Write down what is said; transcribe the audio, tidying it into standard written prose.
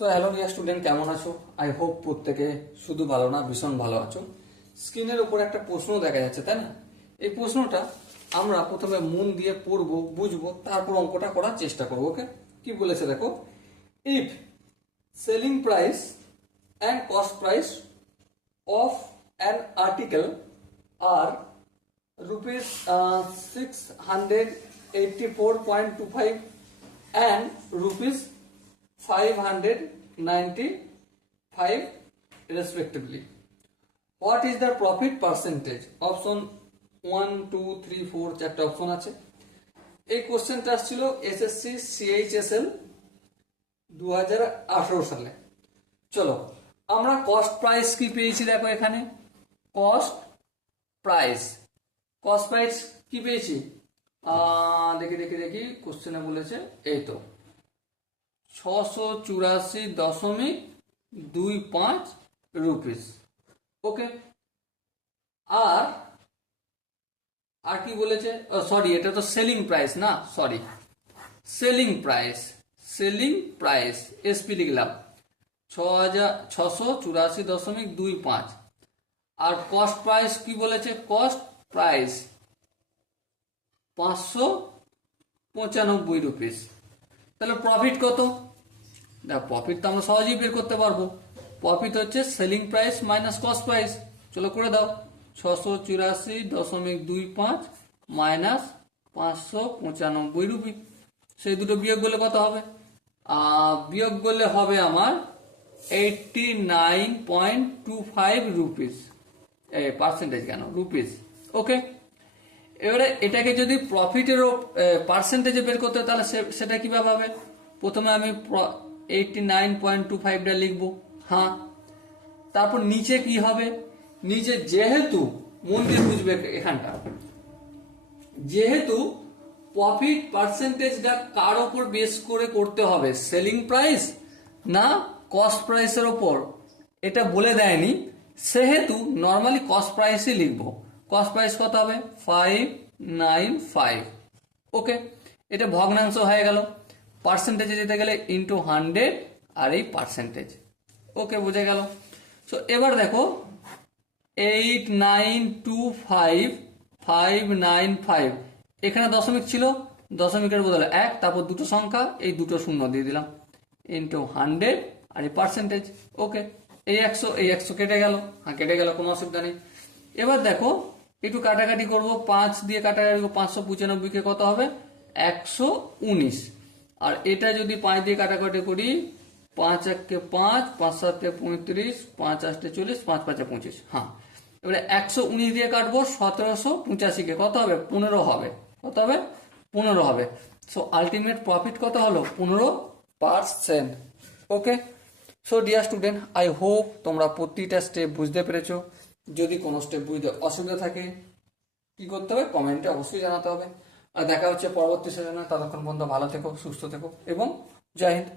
তো hello dear student, কেমন আছো? আই হোপ প্রত্যেকে শুধু ভালো না, ভীষণ ভালো আছো। স্ক্রিনের উপর একটা প্রশ্ন দেখা যাচ্ছে, তাই না? এই প্রশ্নটা আমরা প্রথমে মন দিয়ে পড়বো, বুঝবো, তারপর অঙ্কটা করার চেষ্টা করবো। ওকে, কি বলেছে দেখো। If selling price and cost price of an article are rupees 684.25 and rupees 595 respectively. What is the profit percentage? Option 1, 2, 3, 4 চারটা অপশন আছে। এই কোশ্চেনটা আসছিল এসএসসি সিএইচএসএল 2018 সালে। চলো, আমরা কস্ট প্রাইস কি পেয়েছি দেখো এখানে। কস্ট প্রাইস কি পেয়েছি? দেখি কোশ্চেনে বলেছে, এই তো 684.25 রুপিস। ওকে, আর কি বলেছে? সরি, এটা তো সেলিং প্রাইস না, সরি, সেলিং প্রাইস এসপি লিখলাম 684.25। আর কস্ট প্রাইস কি বলেছে? Cost price 595 rupees. তাহলে প্রফিট কত? দেখ, প্রফিট তো আমরা সহজেই বের করতে পারবো। প্রফিট হচ্ছে selling price minus cost price. চলো করে দাও, 684.25 মাইনাস 595 রুপি। সেই দুটো বিয়োগ করলে কত হবে? বিয়োগ করলে হবে আমার 89.25 রুপিস। পার্সেন্টেজ কেন, রুপিস। ওকে, এবারে এটাকে যদি প্রফিটের পার্সেন্টেজে বের করতে, তাহলে সেটা কিভাবে হবে? প্রথমে আমি 89.25টা লিখবো, হ্যাঁ। তারপর নিচে কি হবে? নিচে যেহেতু, মন দিয়ে বুঝবে এখানটা, যেহেতু প্রফিট পার্সেন্টেজটা কার ওপর বেস করে করতে হবে, সেলিং প্রাইস না কস্ট প্রাইসের ওপর, এটা বলে দেয়নি, সেহেতু নর্মালি কস্ট প্রাইসই লিখবো। কস্ট প্রাইস কত হবে? 595। ওকে, এটা ভগ্নাংশ হয়ে গেল। পার্সেন্টেজে যেতে গেলে ইন্টু 100 আর এই পার্সেন্টেজ। ওকে, বুঝে গেল। সো এবার দেখো 8925,595, এখানে দশমিক ছিল, দশমিকের বদলে 1, তারপর দুটো সংখ্যা, এই দুটো শূন্য দিয়ে দিলাম, ইন্টু 100 আর এই পার্সেন্টেজ। ওকে, এই 100 কেটে গেল, হ্যাঁ কেটে গেল, কোনো অসুবিধা নেই। এবার দেখো একটু কাটাকাটি করব, 5 দিয়ে কাটাকাটি করবো, 595 কত হবে? 119। আর এটা যদি 5 দিয়ে কাটাকাটি করি, 5 1 5, 5 7 35, 5 8 40, 5 5 25। হ্যাঁ, এবারে 119 দিয়ে কাটবো 1785 কত হবে? 15 হবে। কত হবে? 15 হবে। সো আলটিমেট প্রফিট কত হলো? 15%। Okay, so dear student, I hope তোমরা প্রতিটা স্টেপ বুঝতে পেরেছো। যদি কোনো স্টেপ বুঝতে অসুবিধা থাকে, কি করতে হবে? কমেন্টে অবশ্যই জানাতে হবে। আর দেখা হচ্ছে পরবর্তী সেশনে। ততক্ষণ পর্যন্ত ভালো থেকো, সুস্থ থেকো এবং জয় হিন্দ।